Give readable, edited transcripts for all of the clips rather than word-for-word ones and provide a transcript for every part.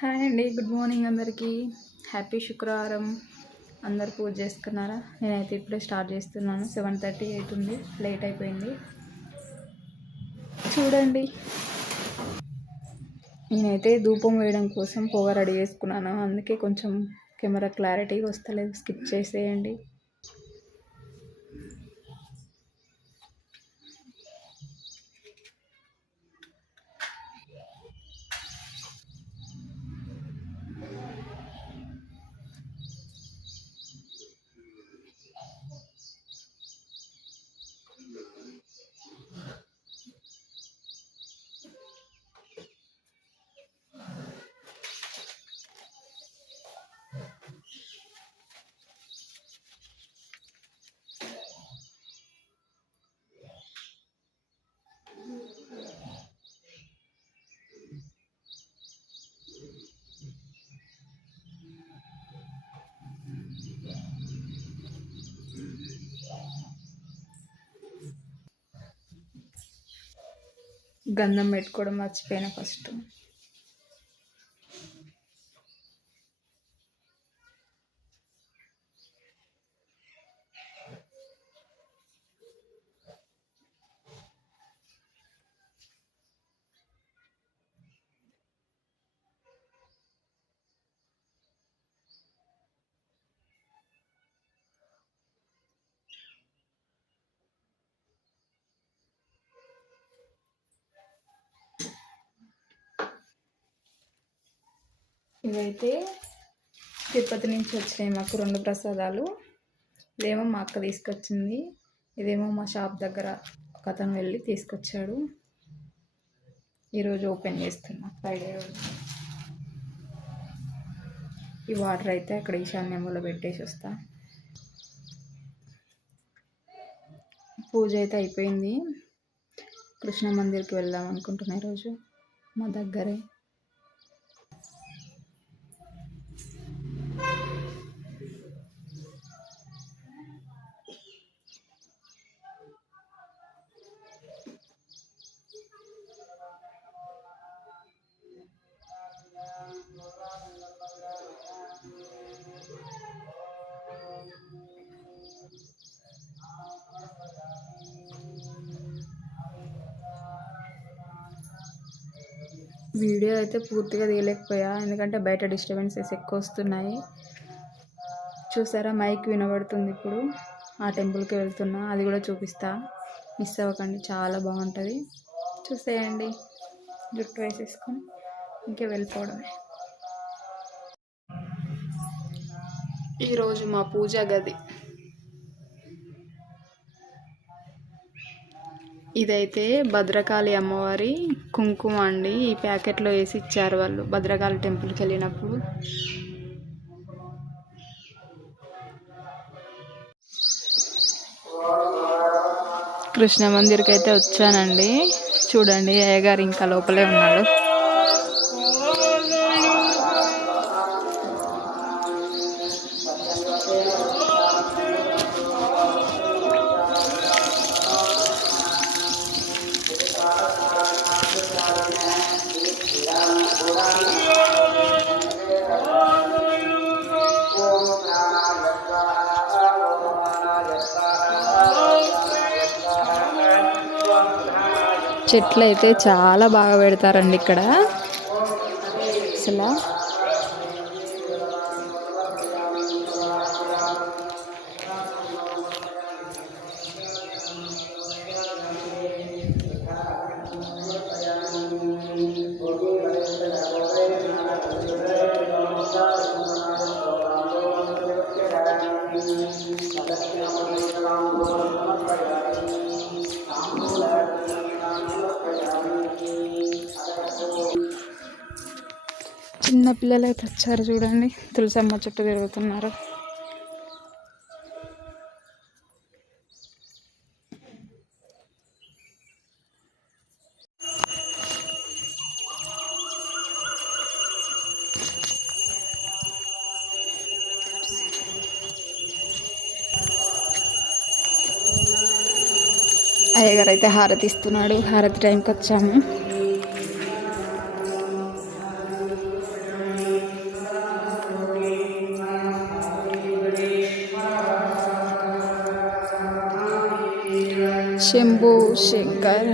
Hi అండి, good morning అందరికీ. Happy శుక్రవారం. అందరు పూజ చేసుకున్నారా? నేనైతే ఇప్పుడే స్టార్ట్ చేస్తున్నాను. 7:30 అవుతుంది, లేట్ అయిపోయింది. చూడండి, నేనైతే ధూపం వేయడం కోసం పొగ రెడీ చేసుకున్నాను. అందుకే కొంచెం కెమెరా క్లారిటీగా వస్తలేదు, స్కిప్ చేసేయండి. గంధం పెట్టుకోవడం మర్చిపోయినా ఫస్ట్. ఇవైతే తిరుపతి నుంచి వచ్చినాయి మాకు 2 ప్రసాదాలు. ఇదేమో మా అక్క తీసుకొచ్చింది, ఇదేమో మా షాప్ దగ్గర ఒక అతను వెళ్ళి తీసుకొచ్చాడు. ఈరోజు ఓపెన్ చేస్తున్నా, ఫ్రైడే రోజు. ఈ వాటర్ అయితే అక్కడ ఈశాన్యంలో పెట్టేసి వస్తా. పూజ అయితే అయిపోయింది. కృష్ణ మందిర్కి వెళ్దాం అనుకుంటున్నా ఈరోజు, మా దగ్గరే. వీడియో అయితే పూర్తిగా తీయలేకపోయా, ఎందుకంటే బయట డిస్టర్బెన్సెస్ ఎక్కువ వస్తున్నాయి. చూసారా, మైక్ వినబడుతుంది. ఇప్పుడు ఆ టెంపుల్కి వెళ్తున్నా, అది కూడా చూపిస్తా, మిస్ అవ్వకండి. చాలా బాగుంటుంది, చూసేయండి. జుట్టు వేసేసుకొని ఇంకే వెళ్ళిపోవడమే. ఈరోజు మా పూజా గది ఇదైతే భద్రకాళి అమ్మవారి కుంకుమ అండి. ఈ ప్యాకెట్లో వేసి ఇచ్చారు వాళ్ళు భద్రకాళి టెంపుల్కి వెళ్ళినప్పుడు. కృష్ణ మందిర్కి అయితే వచ్చానండి. చూడండి, అయ్యగారు ఇంకా లోపలే ఉన్నాడు. చెట్లు అయితే చాలా బాగా పెడతారండి ఇక్కడ అసలు. చిన్న పిల్లలు అయితే వచ్చారు చూడండి, తులసమ్మ చుట్టూ తిరుగుతున్నారు. అయ్యగారు అయితే హారతి ఇస్తున్నాడు. హారతి టైంకి వచ్చాము. శంభు శంకర్.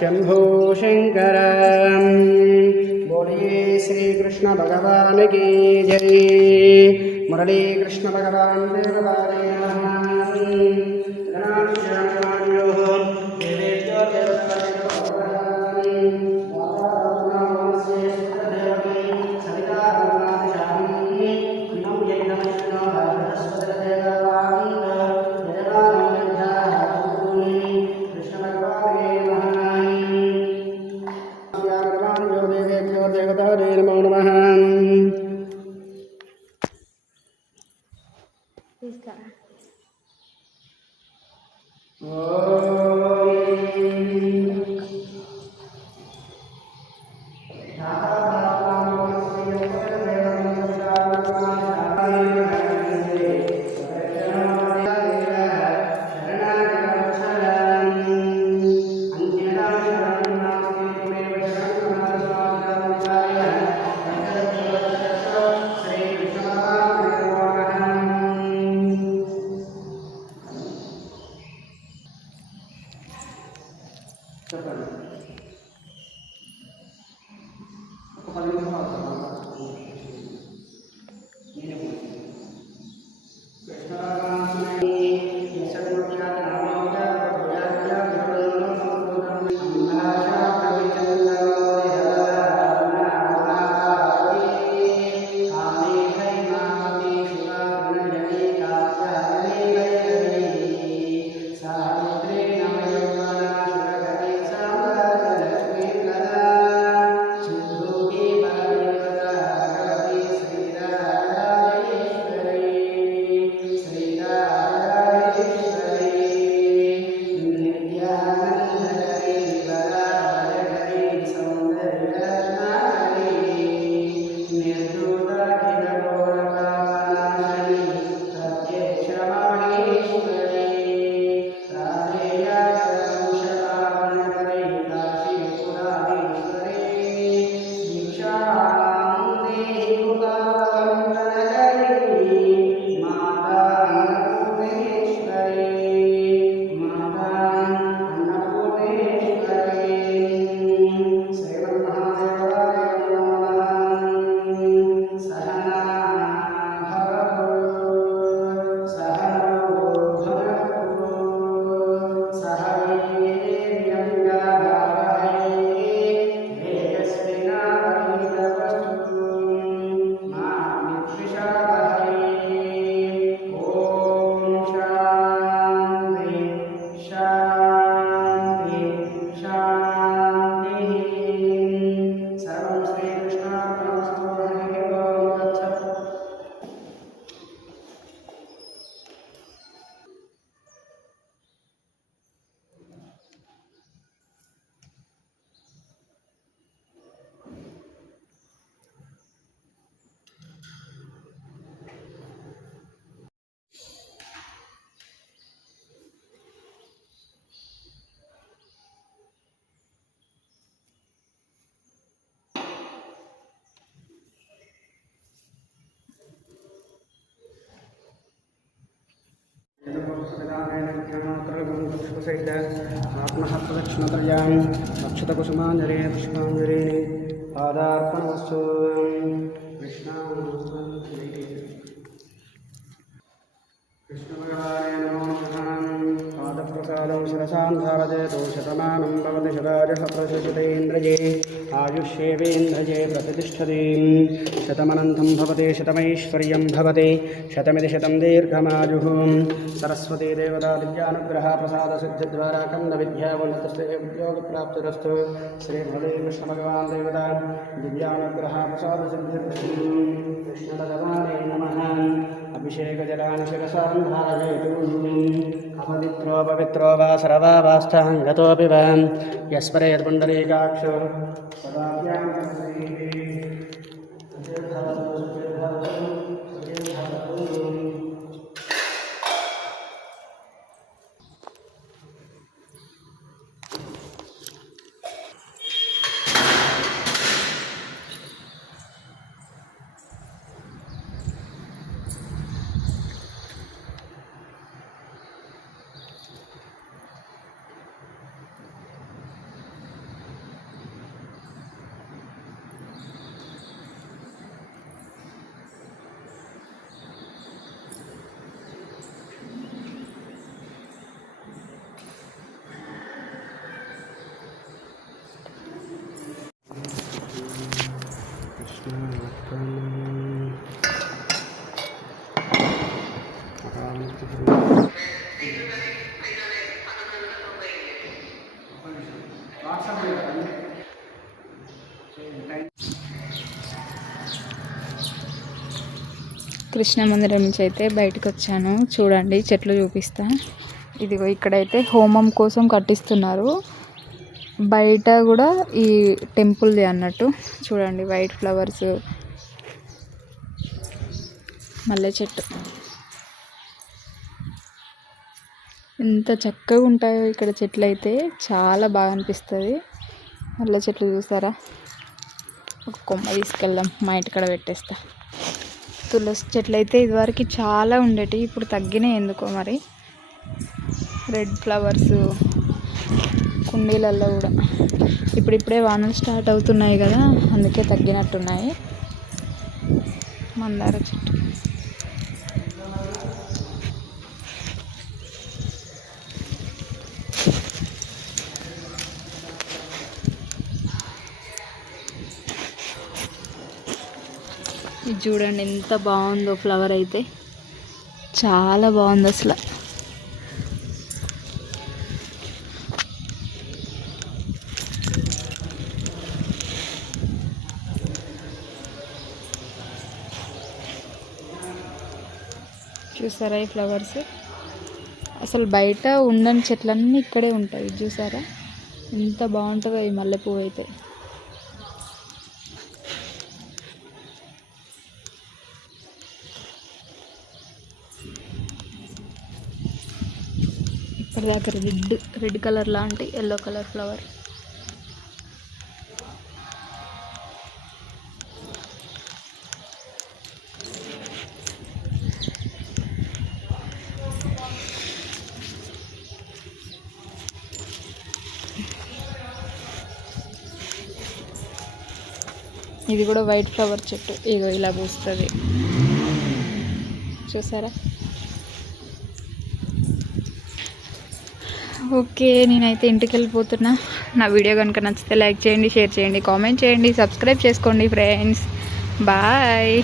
शंभो शंकर बोलिए श्री कृष्ण भगवान की जय. मुरली कृष्ण भगवान देवतारे नमो नमः. आत्महत्प्रदक्षिणत्रयां अक्षतकुसुमाञ्जरे पुष्पाञ्जरे पादार्पणमस्तु. कृष्णभगवाने नमो नमः. पादप्रसादं शिरसां धारयतु शतमानं भवति शतायुः प्रशस्तेन्द्रिये आयुष्येवेन्द्रिये प्रतिष्ठति. शतमनन्तं भवति शतमैश्वर्यं भवति शतमिति शतं दीर्घमायुः. सरस्वती देवता दिव्यानुग्रह प्रसादसिद्धिद्वारा कन्नविद्यावन्तस्ते उद्योगप्राप्तिरस्तु. श्रीभगवे कृष्णभगवान् देवता दिव्यानुग्रह प्रसादसिद्धिर्भवतु. कृष्णभगवाने नमः. अभिषेकजलानि शिरसां धारयतु. अपवित्रो पवित्रो वा सर्वा वास्थः गतोऽपि वा यस्परेत् पुण्डरीकाक्षो కృష్ణ మందిరం నుంచి అయితే బయటకు వచ్చాను. చూడండి చెట్లు చూపిస్తా. ఇదిగో ఇక్కడైతే హోమం కోసం కట్టిస్తున్నారు. బయట కూడా ఈ టెంపుల్ది అన్నట్టు. చూడండి వైట్ ఫ్లవర్స్, మల్లె చెట్టు ఎంత చక్కగా ఉంటాయో ఇక్కడ చెట్లు అయితే. చాలా బాగా అనిపిస్తుంది. మల్లె చెట్లు చూసారా? ఒక కొమ్మ తీసుకెళ్దాం, మా ఇంటికాడ పెట్టేస్తా. తులసి చెట్లు అయితే ఇదివరకు చాలా ఉండేవి, ఇప్పుడు తగ్గినాయి ఎందుకో మరి. రెడ్ ఫ్లవర్స్ కుండీలలో కూడా. ఇప్పుడిప్పుడే వానలు స్టార్ట్ అవుతున్నాయి కదా, అందుకే తగ్గినట్టున్నాయి. మందార చెట్టు, ఇది చూడండి ఎంత బాగుందో. ఫ్లవర్ అయితే చాలా బాగుంది అసలు. చూసారా ఈ ఫ్లవర్స్? అసలు బయట ఉండని చెట్లన్నీ ఇక్కడే ఉంటాయి. చూసారా ఎంత బాగుంటుందో ఈ మల్లెపువ్వు అయితే. ఇప్పటిదాకా రెడ్ కలర్ లాంటి ఎల్లో కలర్ ఫ్లవర్. ఇది కూడా వైట్ ఫ్లవర్ చెట్టు. ఇగో ఇలా పూస్తుంది చూసారా? ఓకే, నేనైతే ఇంటికి వెళ్ళిపోతున్నా. నా వీడియో కనుక నచ్చితే లైక్ చేయండి, షేర్ చేయండి, కామెంట్ చేయండి, సబ్స్క్రైబ్ చేసుకోండి ఫ్రెండ్స్. బాయ్.